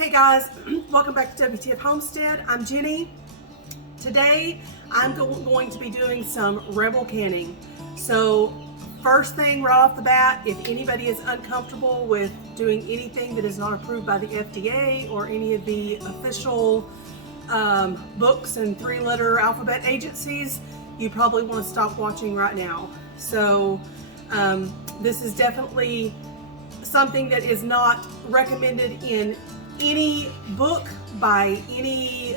Hey guys, welcome back to WTF Homestead. I'm Jenny. Today I'm going to be doing some rebel canning. So first thing right off the bat, if anybody is uncomfortable with doing anything that is not approved by the FDA or any of the official books and three-letter alphabet agencies, you probably want to stop watching right now. So this is definitely something that is not recommended in any book by any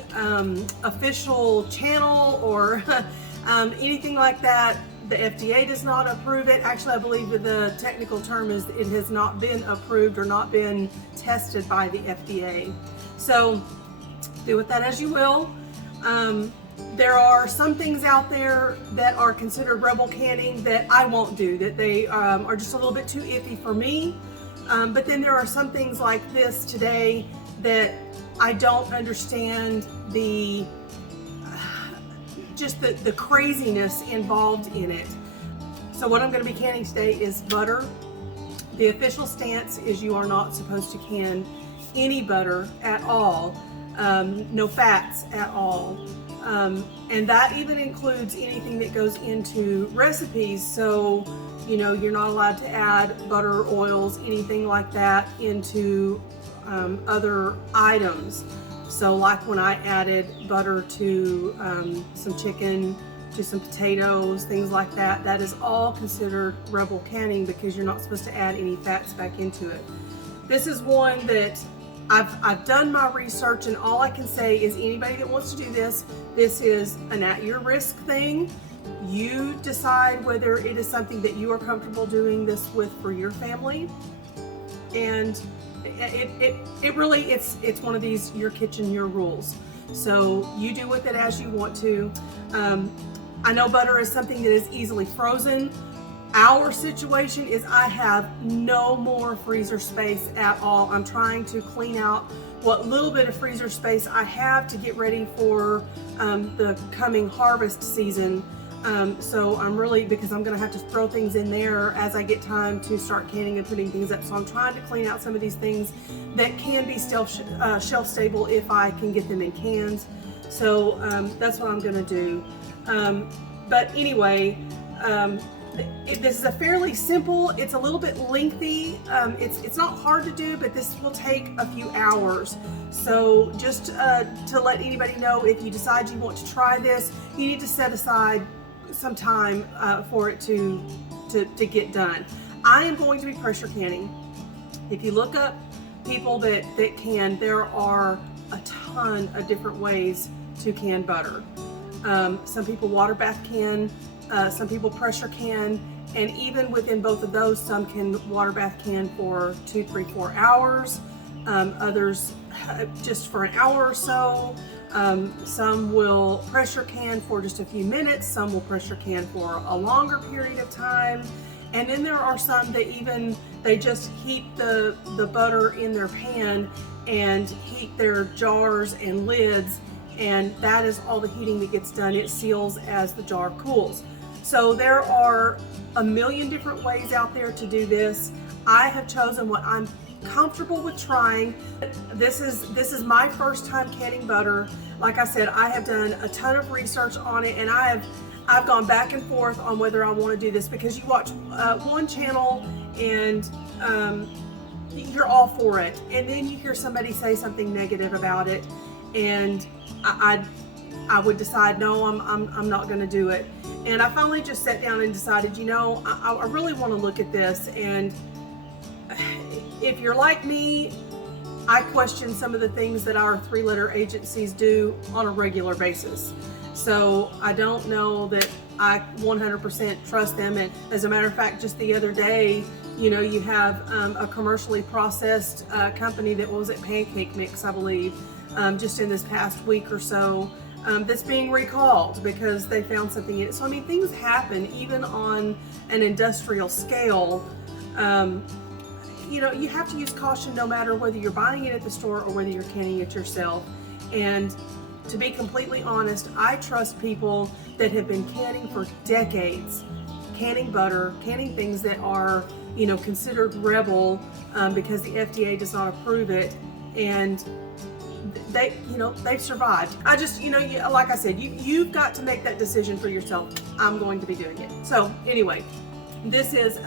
official channel or anything like that. The FDA does not approve it. Actually, I believe that the technical term is it has not been approved or not been tested by the FDA. So do with that as you will. There are some things out there that are considered rebel canning that I won't do, that they are just a little bit too iffy for me. But then there are some things like this today that I don't understand the craziness involved in it. So what I'm going to be canning today is butter. The official stance is you are not supposed to can any butter at all, no fats at all. And that even includes anything that goes into recipes. So, you know, you're not allowed to add butter, oils, anything like that into other items. So like when I added butter to some chicken, to some potatoes, things like that, that is all considered rebel canning because you're not supposed to add any fats back into it. This is one that I've done my research, and all I can say is anybody that wants to do this is an at your risk thing. You decide whether it is something that you are comfortable doing this with for your family. And it really, it's one of these your kitchen, your rules. So you do with it as you want to. I know butter is something that is easily frozen. Our situation is I have no more freezer space at all. I'm trying to clean out what little bit of freezer space I have to get ready for the coming harvest season. So I'm really, because I'm gonna have to throw things in there as I get time to start canning and putting things up. So I'm trying to clean out some of these things that can be shelf stable if I can get them in cans. So that's what I'm gonna do. But anyway, this is a fairly simple, it's a little bit lengthy, it's not hard to do, but this will take a few hours. So just to let anybody know, if you decide you want to try this, you need to set aside some time for it to get done. I am going to be pressure canning. If you look up people that can, there are a ton of different ways to can butter. Some people water bath can, some people pressure can, and even within both of those, some can water bath can for 2, 3, 4 hours. Others just for an hour or so. Some will pressure can for just a few minutes. Some will pressure can for a longer period of time. And then there are some that they just heat the butter in their pan and heat their jars and lids, and that is all the heating that gets done. It seals as the jar cools. So there are a million different ways out there to do this. I have chosen what I'm comfortable with trying. This is my first time canning butter. Like I said, I have done a ton of research on it, and I've gone back and forth on whether I want to do this, because you watch one channel and you're all for it, and then you hear somebody say something negative about it, and I would decide, no, I'm not going to do it. And I finally just sat down and decided, you know, I really want to look at this. And if you're like me, I question some of the things that our three-letter agencies do on a regular basis. So I don't know that I 100% trust them. And as a matter of fact, just the other day, you know, you have a commercially processed company that was at Pancake Mix, I believe, just in this past week or so, that's being recalled because they found something in it. So I mean, things happen even on an industrial scale. You know, you have to use caution no matter whether you're buying it at the store or whether you're canning it yourself. And to be completely honest, I trust people that have been canning for decades, canning butter, canning things that are, you know, considered rebel because the FDA does not approve it. and they've survived. I just, like I said, you've got to make that decision for yourself. I'm going to be doing it. So anyway, this is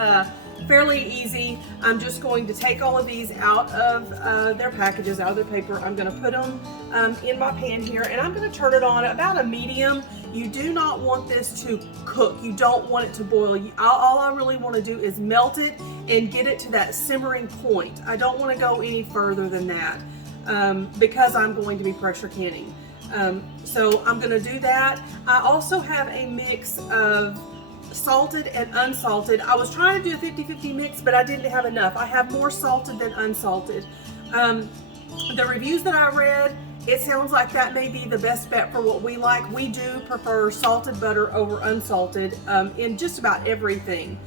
fairly easy. I'm just going to take all of these out of their packages, out of their paper. I'm going to put them in my pan here, and I'm going to turn it on about a medium. You do not want this to cook. You don't want it to boil. All I really want to do is melt it and get it to that simmering point. I don't want to go any further than that because I'm going to be pressure canning. So I'm going to do that. I also have a mix of salted and unsalted. I was trying to do a 50-50 mix, but I didn't have enough. I have more salted than unsalted. The reviews that I read, it sounds like that may be the best bet for what we like. We do prefer salted butter over unsalted in just about everything.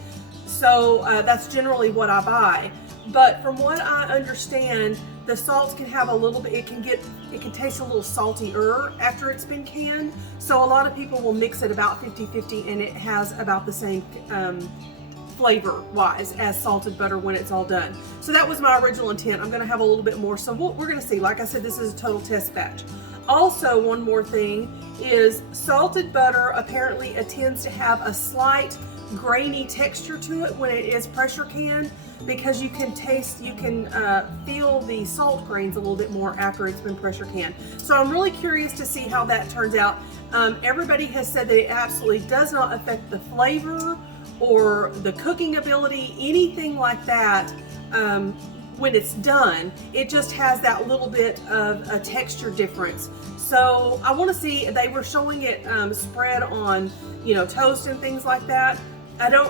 So that's generally what I buy. But from what I understand, the salt can have a little bit, it can taste a little saltier after it's been canned. So a lot of people will mix it about 50-50, and it has about the same flavor wise as salted butter when it's all done. So that was my original intent. I'm going to have a little bit more. So we're going to see. Like I said, this is a total test batch. Also, one more thing is salted butter apparently it tends to have a slight grainy texture to it when it is pressure canned, because you can feel the salt grains a little bit more after it's been pressure canned. So I'm really curious to see how that turns out. Everybody has said that it absolutely does not affect the flavor or the cooking ability, anything like that. When it's done, it just has that little bit of a texture difference. So I want to see, they were showing it spread on, toast and things like that.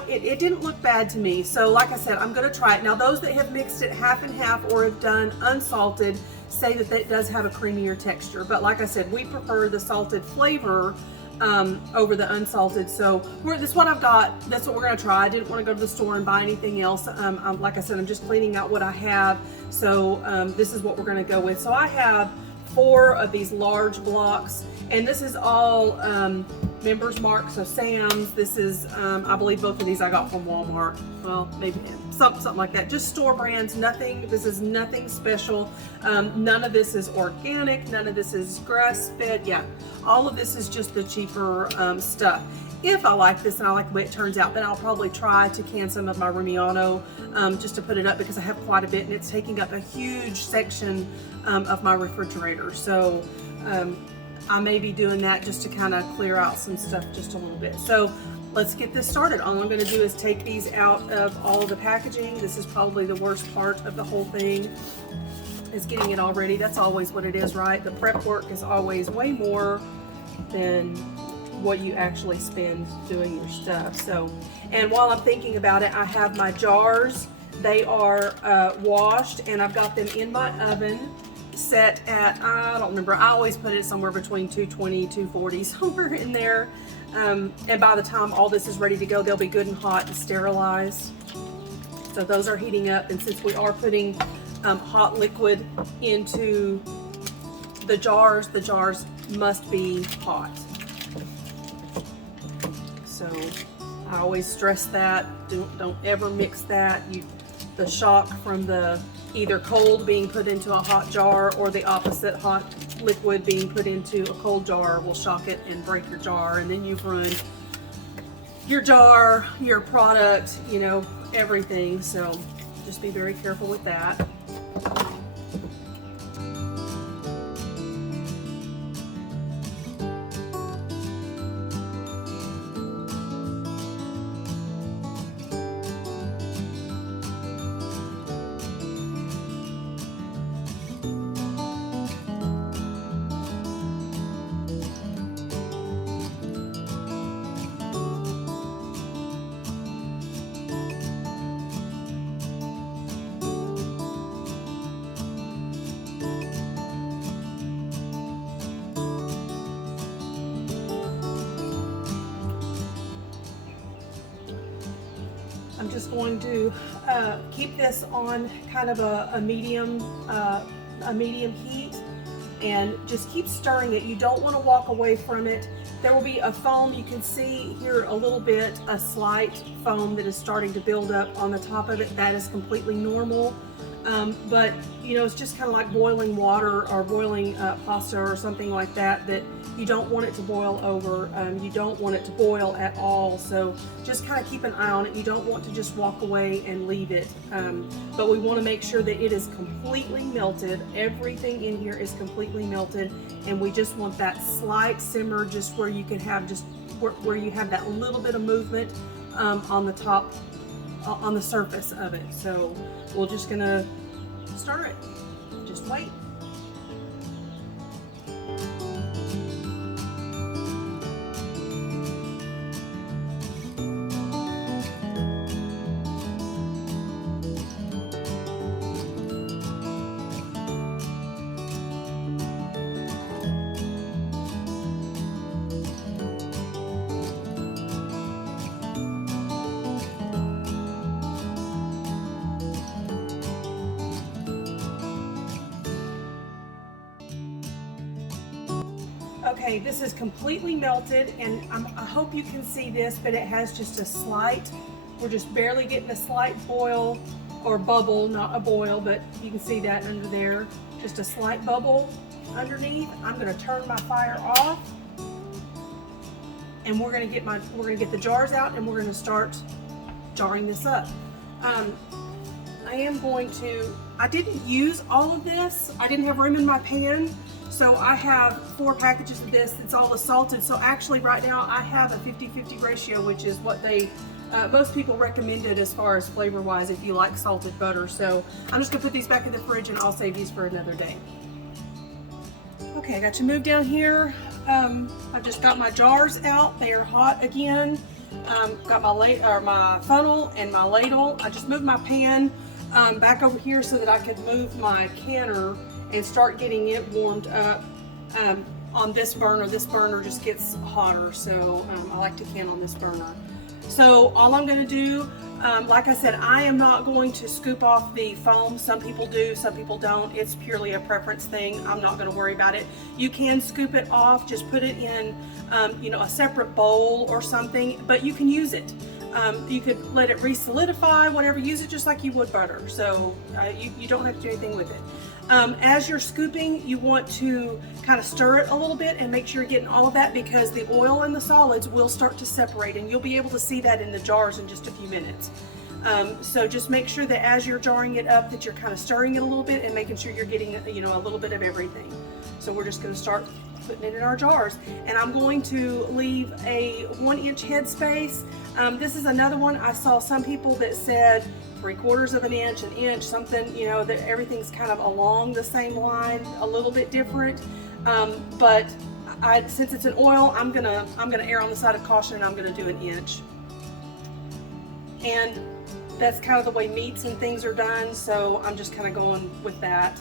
It didn't look bad to me. So like I said, I'm going to try it. Now those that have mixed it half and half or have done unsalted say that it does have a creamier texture. But like I said, we prefer the salted flavor over the unsalted. So this is what I've got. That's what we're going to try. I didn't want to go to the store and buy anything else. Like I said, I'm just cleaning out what I have. So this is what we're going to go with. So I have 4 of these large blocks, and this is all Members Mark, so Sam's. This is, I believe both of these I got from Walmart. Well, maybe something like that. Just store brands, nothing, this is nothing special. None of this is organic, none of this is grass fed. Yeah, all of this is just the cheaper stuff. If I like this and I like the way it turns out, then I'll probably try to can some of my Rumiano just to put it up, because I have quite a bit and it's taking up a huge section of my refrigerator. So I may be doing that just to kind of clear out some stuff just a little bit. So let's get this started. All I'm going to do is take these out of all of the packaging. This is probably the worst part of the whole thing, is getting it all ready. That's always what it is, right? The prep work is always way more than what you actually spend doing your stuff. So, and while I'm thinking about it, I have my jars. They are washed, and I've got them in my oven set at, I don't remember, I always put it somewhere between 220, 240, somewhere in there. And by the time all this is ready to go, they'll be good and hot and sterilized. So those are heating up, and since we are putting hot liquid into the jars must be hot. So I always stress that, don't ever mix that. The shock from the either cold being put into a hot jar or the opposite, hot liquid being put into a cold jar, will shock it and break your jar, and then you've ruined your jar, your product, everything. So just be very careful with that. I'm just going to keep this on kind of a medium heat, and just keep stirring it. You don't want to walk away from it. There will be a foam. You can see here a little bit, a slight foam that is starting to build up on the top of it. That is completely normal. But you know, it's just kind of like boiling water or boiling pasta or something like that, that you don't want it to boil over. You don't want it to boil at all. So just kind of keep an eye on it. You don't want to just walk away and leave it. But we want to make sure that it is completely melted. Everything in here is completely melted. And we just want that slight simmer, just where you can have just where you have that little bit of movement on the top, on the surface of it. So we're just gonna stir it. Just wait. Okay, this is completely melted, and I hope you can see this, but it has just a slight, we're just barely getting a slight boil or bubble, not a boil, but you can see that under there, just a slight bubble underneath. I'm going to turn my fire off, and we're going to get the jars out, and we're going to start jarring this up. I didn't use all of this. I didn't have room in my pan. So I have 4 packages of this. It's all salted. So actually right now I have a 50-50 ratio, which is what most people recommended as far as flavor wise if you like salted butter. So I'm just gonna put these back in the fridge, and I'll save these for another day. Okay, I got you moved down here. I've just got my jars out. They are hot again. Got my funnel and my ladle. I just moved my pan back over here so that I could move my canner and start getting it warmed up on this burner. This burner just gets hotter, so I like to can on this burner. So all I'm going to do, like I said, I am not going to scoop off the foam. Some people do, some people don't. It's purely a preference thing. I'm not going to worry about it. You can scoop it off, just put it in a separate bowl or something, but you can use it. You could let it re-solidify, whatever, use it just like you would butter. So you don't have to do anything with it. As you're scooping, you want to kind of stir it a little bit and make sure you're getting all of that, because the oil and the solids will start to separate, and you'll be able to see that in the jars in just a few minutes. So just make sure that as you're jarring it up that you're kind of stirring it a little bit and making sure you're getting a little bit of everything. So we're just going to start putting it in our jars, and I'm going to leave a 1-inch head space. This is another one. I saw some people that said 3/4 of an inch, an inch, something, that everything's kind of along the same line, a little bit different. But since it's an oil, I'm gonna err on the side of caution, and I'm gonna do 1 inch. And that's kind of the way meats and things are done, so I'm just kind of going with that.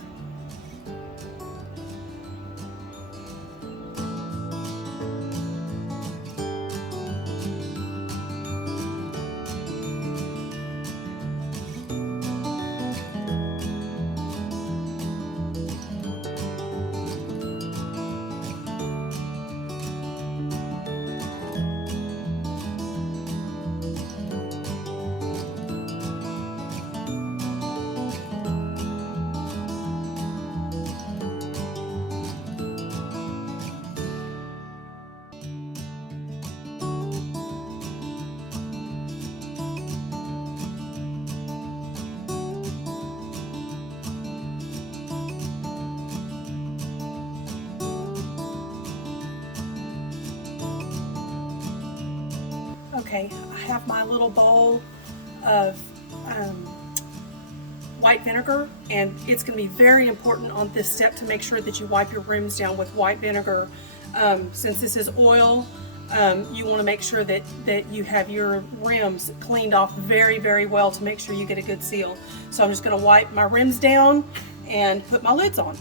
Okay, I have my little bowl of white vinegar, and it's going to be very important on this step to make sure that you wipe your rims down with white vinegar. Since this is oil, you want to make sure that you have your rims cleaned off very, very well to make sure you get a good seal. So I'm just going to wipe my rims down and put my lids on.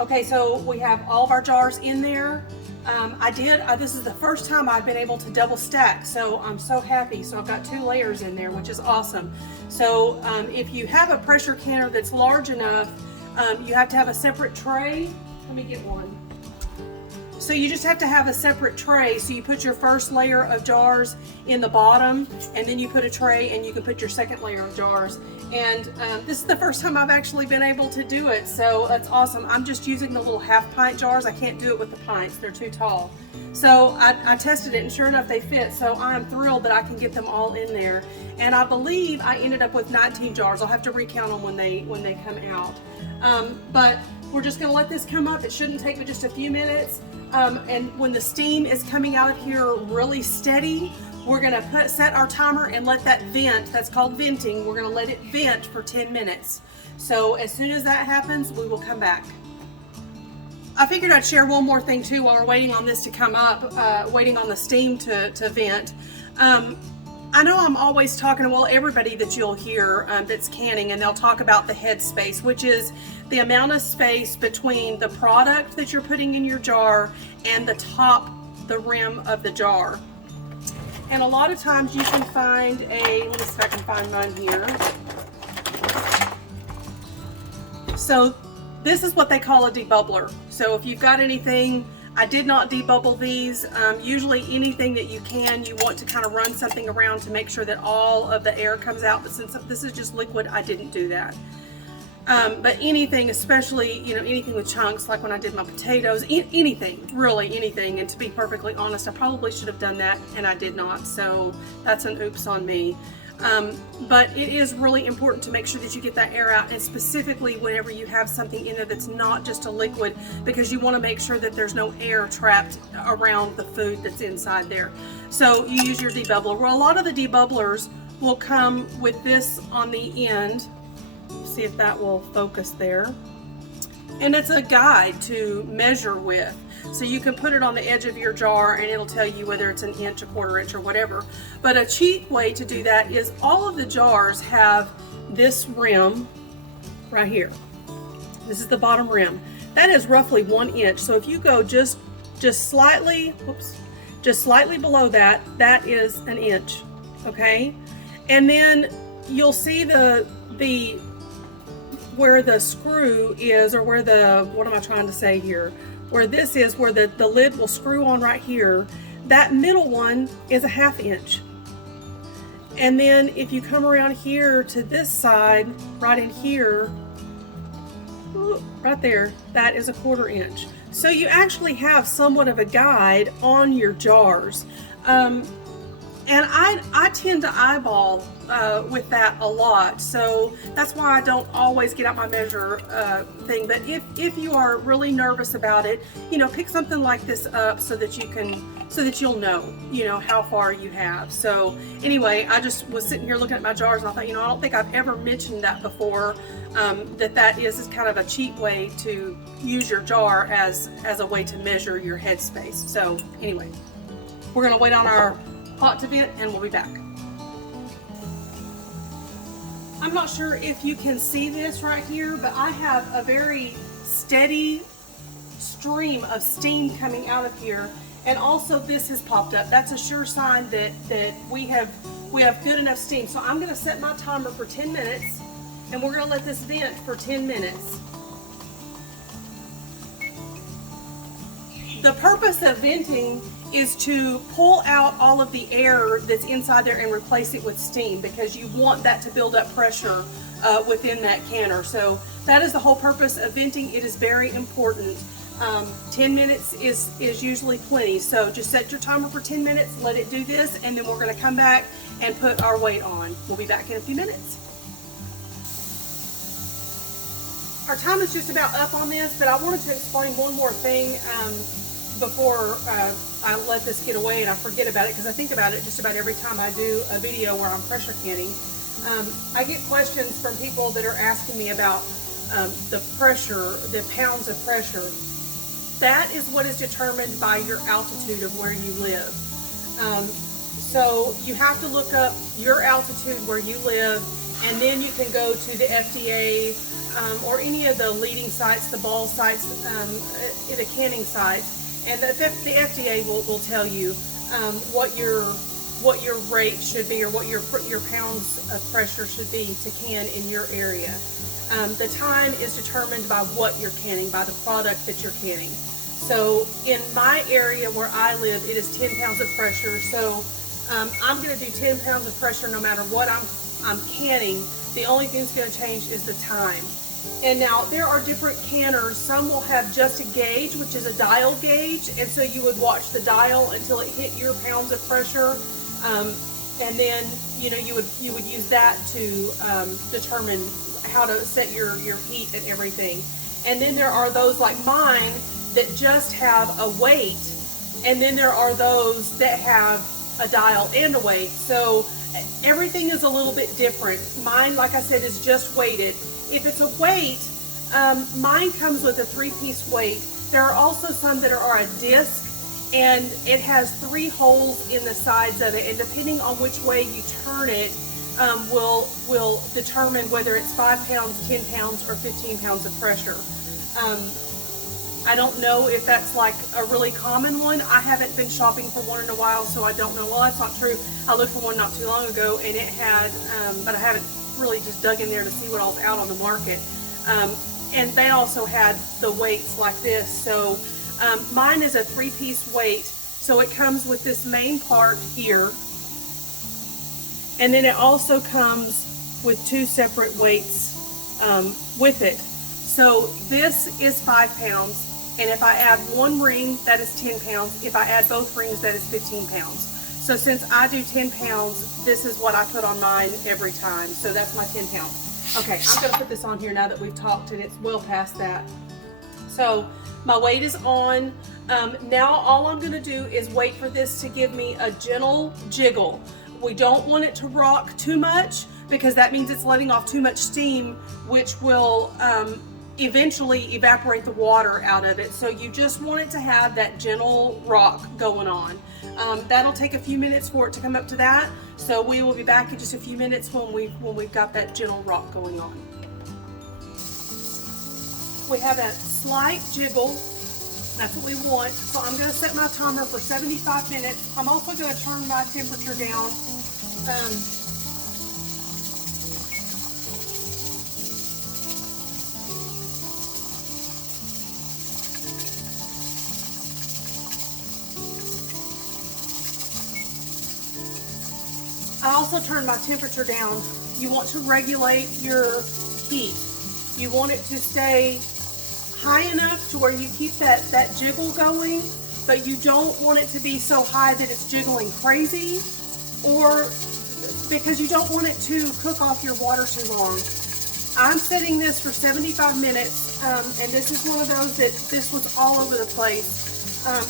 Okay, so we have all of our jars in there. This is the first time I've been able to double stack, so I'm so happy. So I've got 2 layers in there, which is awesome. So if you have a pressure canner that's large enough, you have to have a separate tray. Let me get one. So you just have to have a separate tray. So you put your first layer of jars in the bottom, and then you put a tray and you can put your second layer of jars. And this is the first time I've actually been able to do it, so that's awesome. I'm just using the little 1/2 pint jars. I can't do it with the pints, they're too tall. So I tested it, and sure enough they fit, so I'm thrilled that I can get them all in there. And I believe I ended up with 19 jars. I'll have to recount them when they come out. But we're just gonna let this come up. It shouldn't take but just a few minutes. And when the steam is coming out of here really steady, we're gonna set our timer and let that vent. That's called venting. We're gonna let it vent for 10 minutes. So as soon as that happens, we will come back. I figured I'd share one more thing too while we're waiting on this to come up, waiting on the steam to vent. I know I'm always talking to, well, everybody that you'll hear that's canning, and they'll talk about the head space, which is the amount of space between the product that you're putting in your jar and the rim of the jar. And a lot of times you can find let me see if I can find mine here. So this is what they call a debubbler. So if you've got anything, I did not debubble these. Usually anything that you want to kind of run something around to make sure that all of the air comes out, but since this is just liquid, I didn't do that. But anything, especially, anything with chunks, like when I did my potatoes, anything, really anything. And to be perfectly honest, I probably should have done that, and I did not. So that's an oops on me. But it is really important to make sure that you get that air out, and specifically whenever you have something in there that's not just a liquid, because you want to make sure that there's no air trapped around the food that's inside there. So you use your debubbler. Well, a lot of the debubblers will come with this on the end. See if that will focus there. And it's a guide to measure with. So you can put it on the edge of your jar and it'll tell you whether it's 1 inch, 1/4 inch, or whatever. But a cheap way to do that is all of the jars have this rim right here. This is the bottom rim. That is roughly 1 inch. So if you go just slightly, just slightly below that, that is 1 inch, okay? And then you'll see where the screw is, or where what am I trying to say here? Where this is, where the lid will screw on right here, that middle one is 1/2 inch. And then if you come around here to this side, right in here, right there, that is 1/4 inch. So you actually have somewhat of a guide on your jars. And I tend to eyeball with that a lot, so that's why I don't always get out my measure thing. But if you are really nervous about it, pick something like this up so that you'll know, how far you have. So anyway, I just was sitting here looking at my jars, and I thought, I don't think I've ever mentioned that before. That is kind of a cheap way to use your jar as a way to measure your head space. So anyway, we're gonna wait on our pot to vent, and we'll be back. I'm not sure if you can see this right here, but I have a very steady stream of steam coming out of here, and also this has popped up. That's a sure sign that we have good enough steam. So I'm going to set my timer for 10 minutes, and we're going to let this vent for 10 minutes. The purpose of venting is to pull out all of the air that's inside there and replace it with steam, because you want that to build up pressure within that canner. So that is the whole purpose of venting. It is very important. 10 minutes is usually plenty. So just set your timer for 10 minutes, let it do this, and then we're going to come back and put our weight on. We'll be back in a few minutes. Our time is just about up on this, but I wanted to explain one more thing before I let this get away and I forget about it, because I think about it just about every time I do a video where I'm pressure canning. I get questions from people that are asking me about the pressure, the pounds of pressure. That is what is determined by your altitude of where you live. So you have to look up your altitude where you live And then you can go to the FDA or any of the leading sites, the ball sites, the canning sites, and the FDA will tell you what your rate should be, or what your pounds of pressure should be to can in your area. The time is determined by what you're canning, by the product that you're canning. So in my area where I live, it is 10 pounds of pressure. So I'm going to do 10 pounds of pressure no matter what I'm canning. The only thing that's going to change is the time. And now there are different canners. Some will have just a gauge, which is a dial gauge, and so you would watch the dial until it hit your pounds of pressure, and then you would use that to determine how to set your heat and everything. And then there are those like mine that just have a weight, and then there are those that have a dial and a weight. So everything is a little bit different. Mine, like I said, is just weighted. If it's a weight, mine comes with a 3-piece weight. There are also some that are a disc, and it has 3 holes in the sides of it, and depending on which way you turn it, will determine whether it's 5 pounds, 10 pounds, or 15 pounds of pressure. I don't know if that's like a really common one. I haven't been shopping for one in a while, so I don't know. Well, that's not true. I looked for one not too long ago, and it had, but I haven't really just dug in there to see what all's out on the market. And they also had the weights like this. So mine is a 3-piece weight. So it comes with this main part here, and then it also comes with 2 separate weights with it. So this is 5 pounds, and if I add 1 ring, that is 10 pounds. If I add both rings, that is 15 pounds. So since I do 10 pounds, this is what I put on mine every time. So that's my 10 pounds. Okay, I'm gonna put this on here now that we've talked and it's well past that. So my weight is on. Now all I'm gonna do is wait for this to give me a gentle jiggle. We don't want it to rock too much, because that means it's letting off too much steam, which will eventually evaporate the water out of it. So you just want it to have that gentle rock going on. That'll take a few minutes for it to come up to that. So we will be back in just a few minutes when we've got that gentle rock going on. We have a slight jiggle. That's what we want. So I'm going to set my timer for 75 minutes. I'm also going to turn my temperature down. I also turn my temperature down. You want to regulate your heat. You want it to stay high enough to where you keep that jiggle going, but you don't want it to be so high that it's jiggling crazy, or because you don't want it to cook off your water too long. I'm setting this for 75 minutes, and this is one of those that this was all over the place.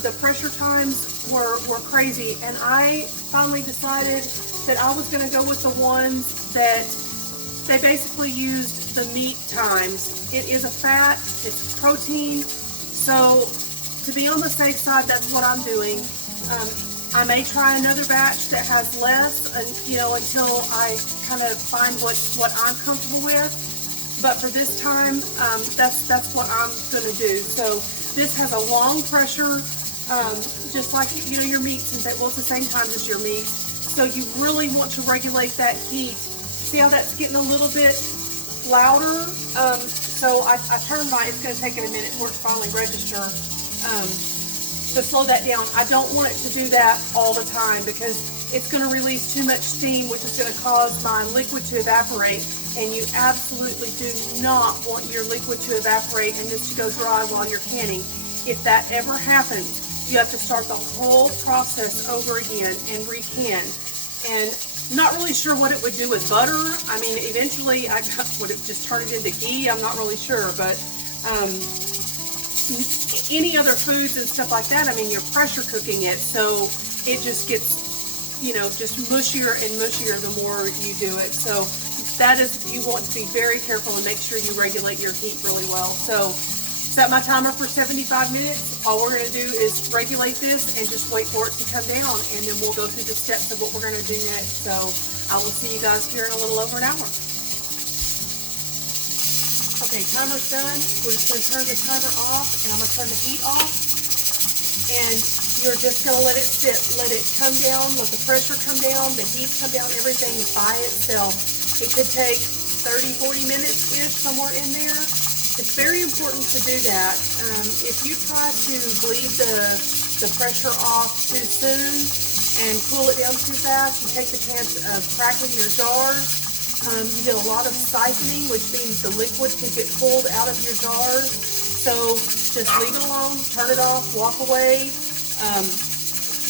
The pressure times were crazy, and I finally decided that I was going to go with the ones that they basically used the meat times. It is a fat, it's protein, so to be on the safe side, that's what I'm doing. I may try another batch that has less, until I kind of find what I'm comfortable with. But for this time, that's what I'm going to do. So this has a long pressure, just like your meat, since it was the same time as your meat. So you really want to regulate that heat. See how that's getting a little bit louder? So I turned it's going to take it a minute for it to finally register. To slow that down. I don't want it to do that all the time, because it's going to release too much steam, which is going to cause my liquid to evaporate. And you absolutely do not want your liquid to evaporate and this to go dry while you're canning. If that ever happens, you have to start the whole process over again and recan. And I'm not really sure what it would do with butter. I mean, eventually would it just turn it into ghee? I'm not really sure, but any other foods and stuff like that, I mean, you're pressure cooking it, so it just gets, just mushier and mushier the more you do it. So that is, you want to be very careful and make sure you regulate your heat really well. So set my timer for 75 minutes. All we're going to do is regulate this and just wait for it to come down, and then we'll go through the steps of what we're going to do next. So I will see you guys here in a little over an hour. Okay, timer's done. We're just going to turn the timer off, and I'm going to turn the heat off. And you're just going to let it sit. Let it come down, let the pressure come down, the heat come down, everything by itself. It could take 30, 40 minutes-ish, somewhere in there. It's very important to do that. If you try to bleed the pressure off too soon and cool it down too fast, you take the chance of cracking your jars. You get a lot of siphoning, which means the liquid could get pulled out of your jars. So just leave it alone, turn it off, walk away.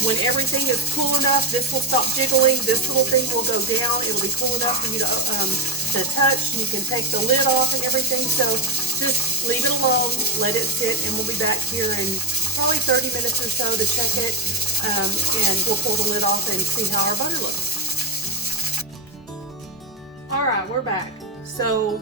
When everything is cool enough, this will stop jiggling. This little thing will go down. It'll be cool enough for you to touch. You can take the lid off and everything. So just leave it alone, let it sit, and we'll be back here in probably 30 minutes or so to check it. And we'll pull the lid off and see how our butter looks. All right, we're back. So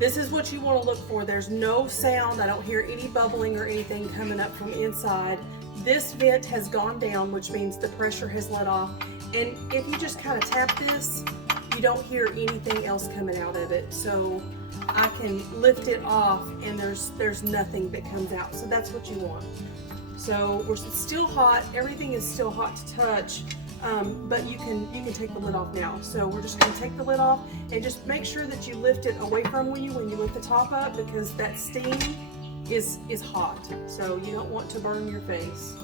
this is what you want to look for. There's no sound. I don't hear any bubbling or anything coming up from inside. This vent has gone down, which means the pressure has let off. And if you just kind of tap this, you don't hear anything else coming out of it. So I can lift it off and there's nothing that comes out. So that's what you want. So it's still hot. Everything is still hot to touch. But you can take the lid off now. So we're just going to take the lid off and just make sure that you lift it away from when you lift the top up, because that steam is hot. So you don't want to burn your face.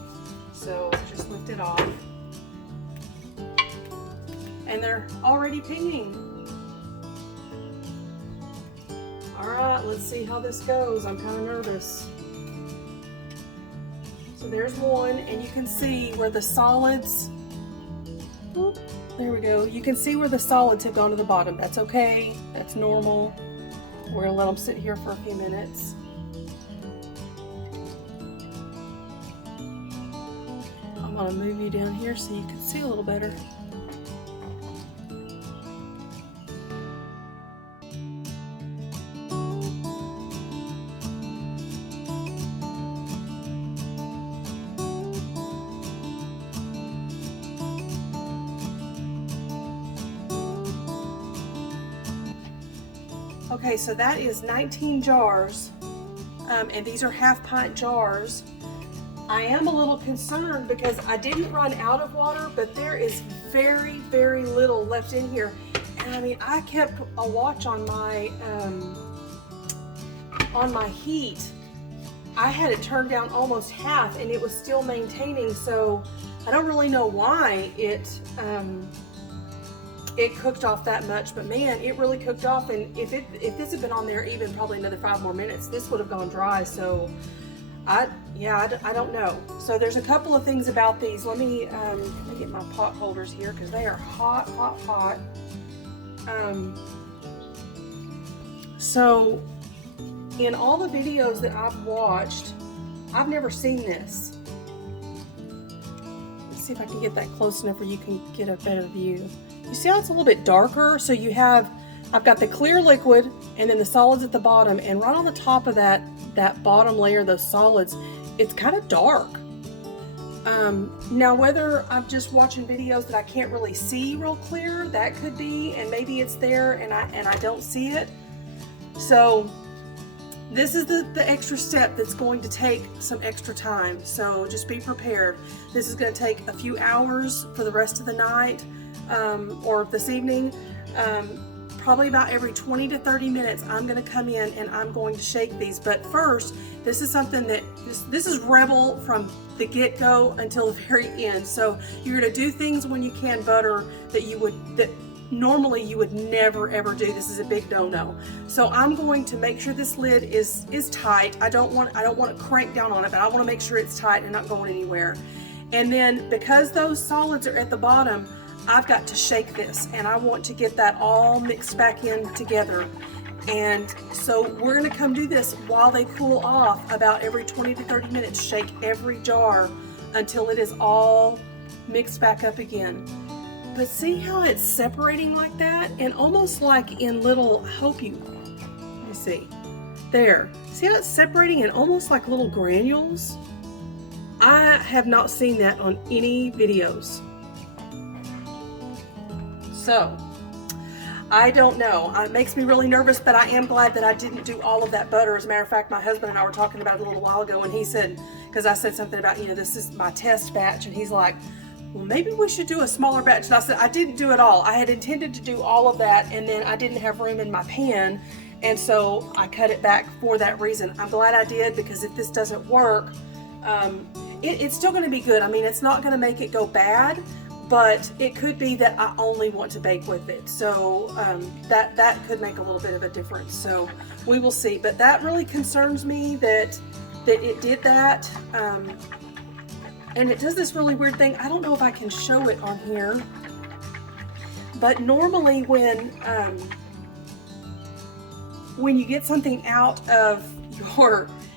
So just lift it off. And they're already pinging. All right, let's see how this goes. I'm kind of nervous. So there's one, and you can see where the solids. Oop, there we go. You can see where the solids have gone to the bottom. That's okay. That's normal. We're gonna let them sit here for a few minutes. I'm gonna move you down here so you can see a little better. Okay, so that is 19 jars, and these are half-pint jars. I am a little concerned because I didn't run out of water, but there is very, very little left in here. And I mean, I kept a watch on my heat. I had it turned down almost half, and it was still maintaining. So I don't really know why it cooked off that much, but man, it really cooked off. And if this had been on there even probably another 5 more minutes, this would have gone dry. So I don't know. So there's a couple of things about these. Let me get my pot holders here because they are hot, hot, hot. So in all the videos that I've watched, I've never seen this. Let's see if I can get that close enough where you can get a better view. You see how it's a little bit darker? So I've got the clear liquid and then the solids at the bottom, and right on the top of that bottom layer, those solids, it's kind of dark. Now whether I'm just watching videos that I can't really see real clear, that could be, and maybe it's there and I don't see it. So this is the extra step that's going to take some extra time. So just be prepared. This is going to take a few hours for the rest of the night, or this evening. Probably about every 20 to 30 minutes, I'm going to come in and I'm going to shake these. But first, this is something that, this is Rebel from the get-go until the very end. So you're going to do things when you can butter that normally you would never ever do. This is a big no-no. So I'm going to make sure this lid is tight. I don't want to crank down on it, but I want to make sure it's tight and not going anywhere. And then because those solids are at the bottom, I've got to shake this, and I want to get that all mixed back in together. And so we're going to come do this while they cool off, about every 20 to 30 minutes. Shake every jar until it is all mixed back up again. But see how it's separating like that? And almost like in little, let me see. There. See how it's separating in almost like little granules? I have not seen that on any videos. So, I don't know. It makes me really nervous, but I am glad that I didn't do all of that butter. As a matter of fact, my husband and I were talking about it a little while ago, and he said, because I said something about, this is my test batch, and he's like, well, maybe we should do a smaller batch. And I said, I didn't do it all. I had intended to do all of that, and then I didn't have room in my pan, and so I cut it back for that reason. I'm glad I did, because if this doesn't work, it's still going to be good. I mean, it's not going to make it go bad, but it could be that I only want to bake with it. So that could make a little bit of a difference. So we will see. But that really concerns me that it did that. And it does this really weird thing. I don't know if I can show it on here. But normally when you get something out of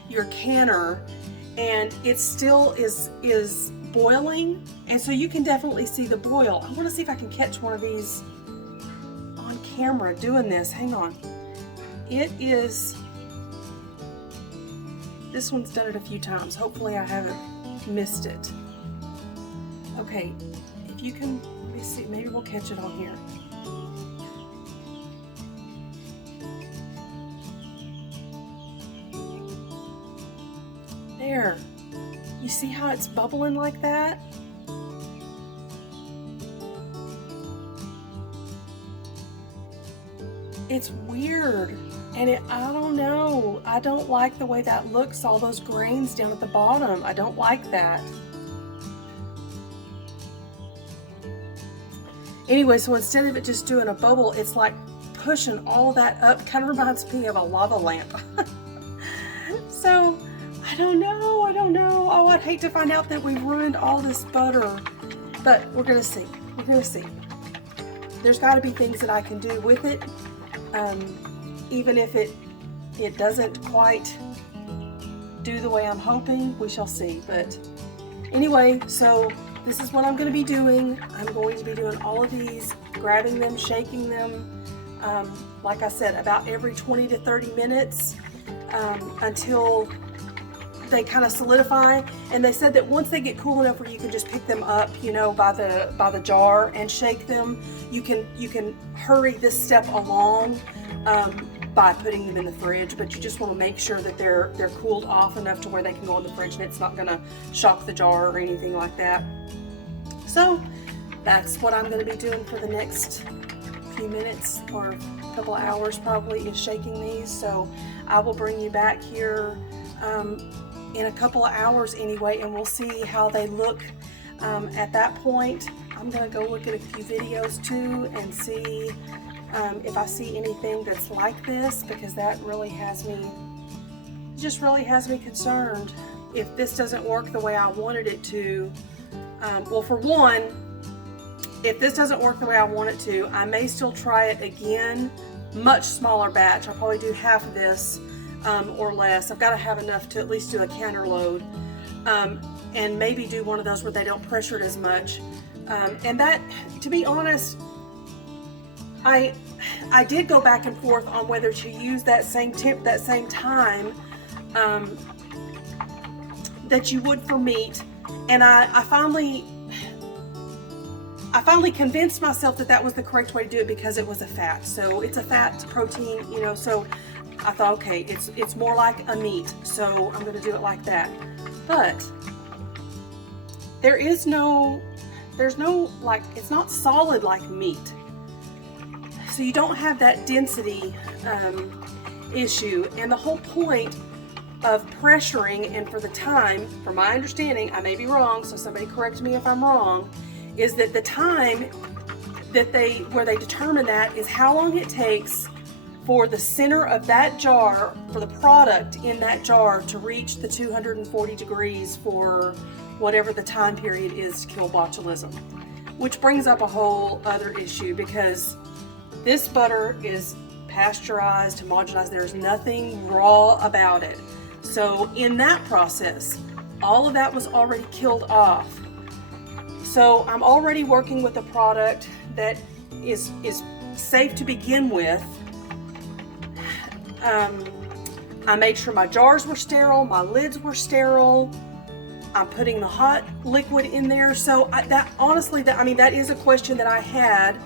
your canner and it still is boiling, and so you can definitely see the boil. I want to see if I can catch one of these on camera doing this. Hang on. This one's done it a few times. Hopefully I haven't missed it. Okay, if you can, let me see, maybe we'll catch it on here. There. You see how it's bubbling like that? It's weird, and I don't know. I don't like the way that looks, all those grains down at the bottom. I don't like that. Anyway, so instead of it just doing a bubble, it's like pushing all that up. Kind of reminds me of a lava lamp. So, I don't know. Oh, I'd hate to find out that we've ruined all this butter, but we're gonna see. We're gonna see. There's got to be things that I can do with it, even if it doesn't quite do the way I'm hoping. We shall see. But anyway, so this is what I'm going to be doing. I'm going to be doing all of these, grabbing them, shaking them, like I said, about every 20 to 30 minutes until they kind of solidify. And they said that once they get cool enough where you can just pick them up, by the jar and shake them, you can hurry this step along by putting them in the fridge. But you just want to make sure that they're cooled off enough to where they can go in the fridge and it's not going to shock the jar or anything like that. So that's what I'm going to be doing for the next few minutes or a couple of hours probably, is shaking these. So I will bring you back here in a couple of hours anyway, and we'll see how they look at that point. I'm going to go look at a few videos too and see if I see anything that's like this, because that really has me concerned. If this doesn't work the way I wanted it to, well, for one, if this doesn't work the way I want it to, I may still try it again, much smaller batch. I'll probably do half of this or less. I've got to have enough to at least do a counter load, and maybe do one of those where they don't pressure it as much. And that, to be honest, I did go back and forth on whether to use that same time that you would for meat, and I finally convinced myself that was the correct way to do it, because it was a fat. So it's a fat protein, so I thought, okay, it's more like a meat, so I'm going to do it like that. But there's no, like, it's not solid like meat. So you don't have that density issue. And the whole point of pressuring, and for the time, from my understanding, I may be wrong, so somebody correct me if I'm wrong, is that the time that where they determine that is how long it takes for the center of that jar, for the product in that jar to reach the 240 degrees for whatever the time period is to kill botulism. Which brings up a whole other issue, because this butter is pasteurized, homogenized. There's nothing raw about it. So in that process, all of that was already killed off. So I'm already working with a product that is safe to begin with. I made sure my jars were sterile, my lids were sterile. I'm putting the hot liquid in there. So that is a question that I had,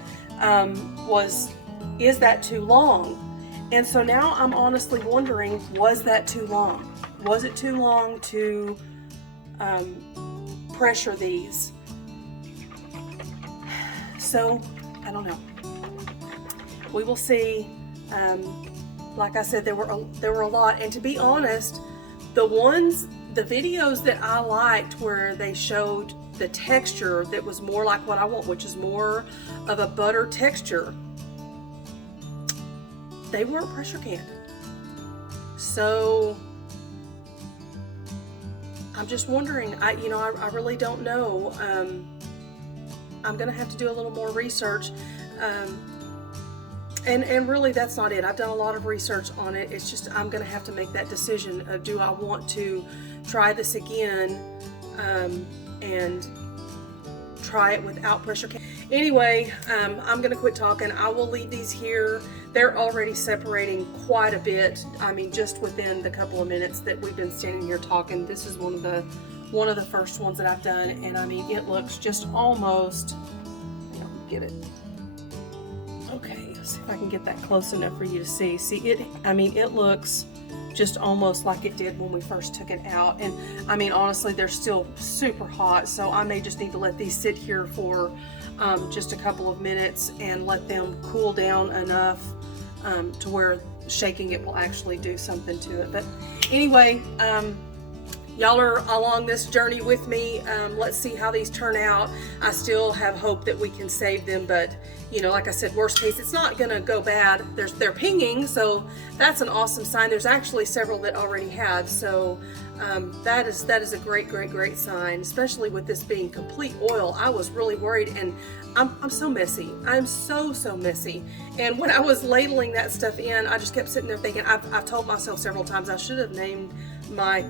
was is that too long? And so now I'm honestly wondering, was that too long? Was it too long to pressure these? So I don't know. We will see. Like I said, there were a lot, and to be honest, the videos that I liked where they showed the texture that was more like what I want, which is more of a butter texture, they weren't pressure canned. So I'm just wondering, I really don't know. I'm gonna have to do a little more research. And really that's not it. I've done a lot of research on it. It's just I'm gonna have to make that decision of, do I want to try this again and try it without pressure can. Anyway, I'm gonna quit talking. I will leave these here. They're already separating quite a bit. I mean, just within the couple of minutes that we've been standing here talking. This is one of the first ones that I've done, and I mean, it looks just almost, get it. Okay, let's see if I can get that close enough for you to see. See it, I mean, it looks just almost like it did when we first took it out. And I mean, honestly, they're still super hot, so I may just need to let these sit here for just a couple of minutes and let them cool down enough to where shaking it will actually do something to it. But anyway, y'all are along this journey with me. Let's see how these turn out. I still have hope that we can save them, but like I said, worst case, it's not gonna go bad. They're pinging, so that's an awesome sign. There's actually several that already have, so that is a great sign, especially with this being complete oil. I was really worried, and I'm so messy. I'm so messy. And when I was ladling that stuff in, I just kept sitting there thinking, I've told myself several times I should have named my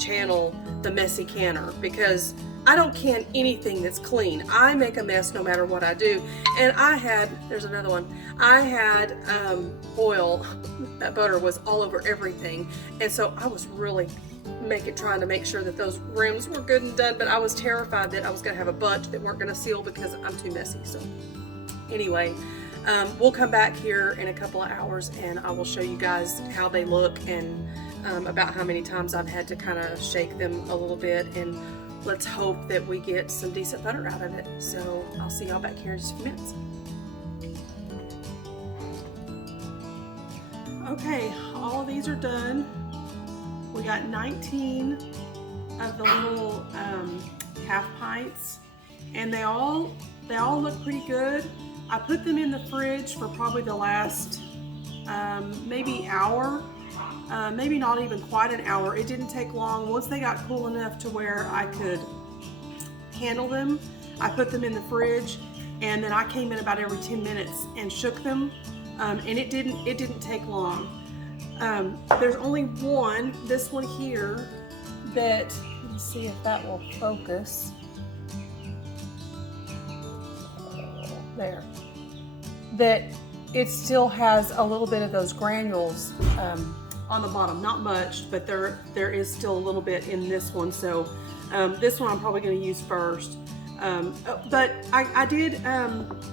channel The Messy Canner, because I don't can anything that's clean. I make a mess no matter what I do. And there's another one. I had oil, that butter was all over everything. And so I was really trying to make sure that those rims were good and done, but I was terrified that I was gonna have a bunch that weren't gonna seal because I'm too messy. So anyway, we'll come back here in a couple of hours and I will show you guys how they look and about how many times I've had to kind of shake them a little bit, and let's hope that we get some decent butter out of it. So I'll see y'all back here in just a few minutes. Okay, all of these are done. We got 19 of the little half pints, and they all look pretty good. I put them in the fridge for probably the last maybe hour, maybe not even quite an hour. It didn't take long. Once they got cool enough to where I could handle them, I put them in the fridge, and then I came in about every 10 minutes and shook them, and it didn't take long. There's only one, this one here, that, let's see if that will focus. There. That it still has a little bit of those granules on the bottom. Not much, but there is still a little bit in this one. So this one I'm probably going to use first. But I did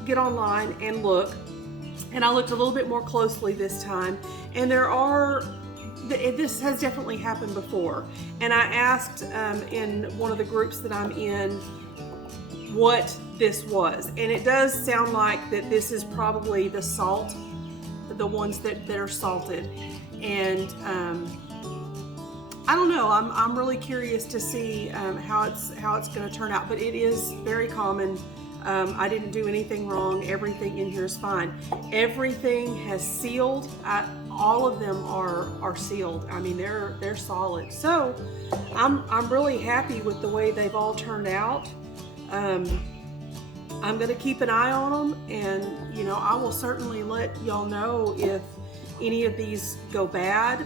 get online and look, and I looked a little bit more closely this time, and this has definitely happened before. And I asked in one of the groups that I'm in what this was, and it does sound like that this is probably the salt, the ones that are salted. And I don't know, I'm really curious to see how it's going to turn out, but it is very common. I didn't do anything wrong. Everything in here is fine. Everything has sealed. All of them are sealed. I mean, they're solid. So I'm really happy with the way they've all turned out. I'm going to keep an eye on them, and I will certainly let y'all know if any of these go bad.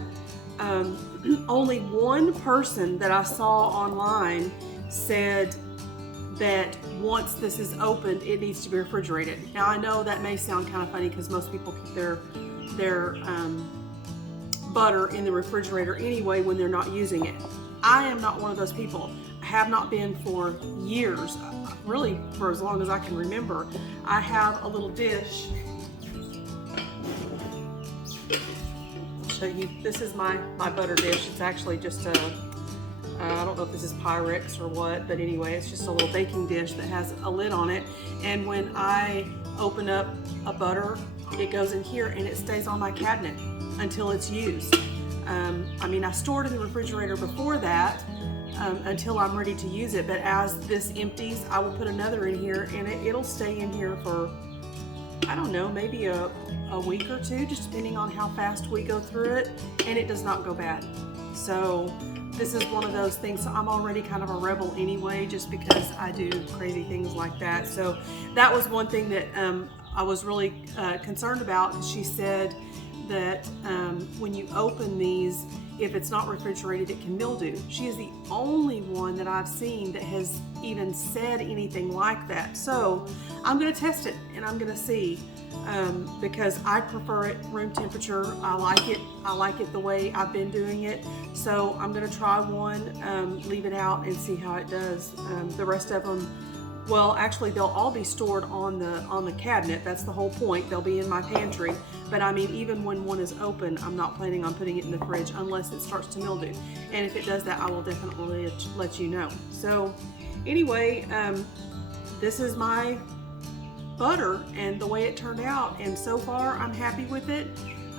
Only one person that I saw online said that once this is opened, it needs to be refrigerated. Now I know that may sound kind of funny because most people keep their butter in the refrigerator anyway when they're not using it. I am not one of those people. I have not been for years, really for as long as I can remember. I have a little dish show you. This is my butter dish. It's actually just a, I don't know if this is Pyrex or what, but anyway, it's just a little baking dish that has a lid on it. And when I open up a butter, it goes in here and it stays on my cabinet until it's used. I mean, I stored it in the refrigerator before that until I'm ready to use it, but as this empties, I will put another in here and it'll stay in here for, I don't know, maybe a week or two, just depending on how fast we go through it, and it does not go bad. So this is one of those things. So I'm already kind of a rebel anyway, just because I do crazy things like that. So that was one thing that I was really concerned about. She said that when you open these, if it's not refrigerated, it can mildew. She is the only one that I've seen that has even said anything like that. So I'm gonna test it and I'm gonna see, because I prefer it room temperature. I like it the way I've been doing it. So I'm gonna try one, leave it out and see how it does. The rest of them, well, actually they'll all be stored on the cabinet. That's the whole point. They'll be in my pantry. But I mean, even when one is open, I'm not planning on putting it in the fridge unless it starts to mildew. And if it does that, I will definitely let you know. So anyway, this is my butter and the way it turned out. And so far, I'm happy with it.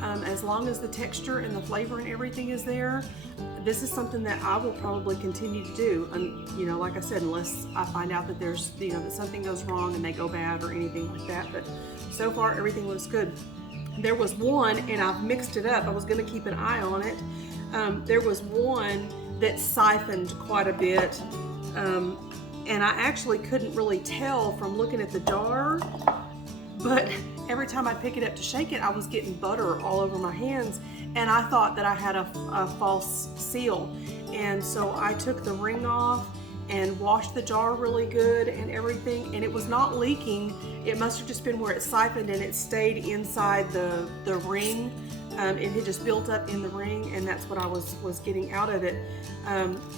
As long as the texture and the flavor and everything is there, this is something that I will probably continue to do. You know, like I said, unless I find out that there's, you know, that something goes wrong and they go bad or anything like that. But so far, everything looks good. There was one, and I've mixed it up. I was going to keep an eye on it. There was one that siphoned quite a bit, and I actually couldn't really tell from looking at the jar. But every time I pick it up to shake it, I was getting butter all over my hands, and I thought that I had a false seal. And so I took the ring off and washed the jar really good and everything, and it was not leaking. It must have just been where it siphoned and it stayed inside the ring. It had just built up in the ring, and that's what I was getting out of it.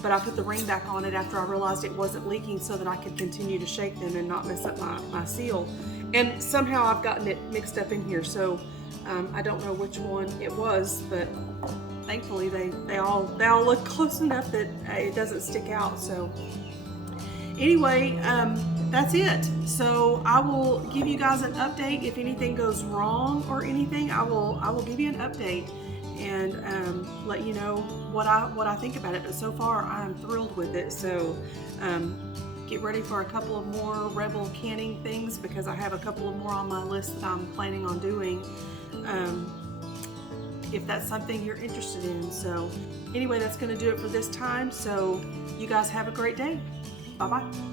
But I put the ring back on it after I realized it wasn't leaking, so that I could continue to shake them and not mess up my seal. And somehow I've gotten it mixed up in here, so I don't know which one it was, but thankfully they all look close enough that it doesn't stick out. So anyway, that's it. So I will give you guys an update if anything goes wrong or anything. I will give you an update and let you know what I think about it. But so far, I'm thrilled with it. So get ready for a couple of more Rebel canning things, because I have a couple of more on my list that I'm planning on doing. If that's something you're interested in. So anyway, that's going to do it for this time. So you guys have a great day. Bye-bye.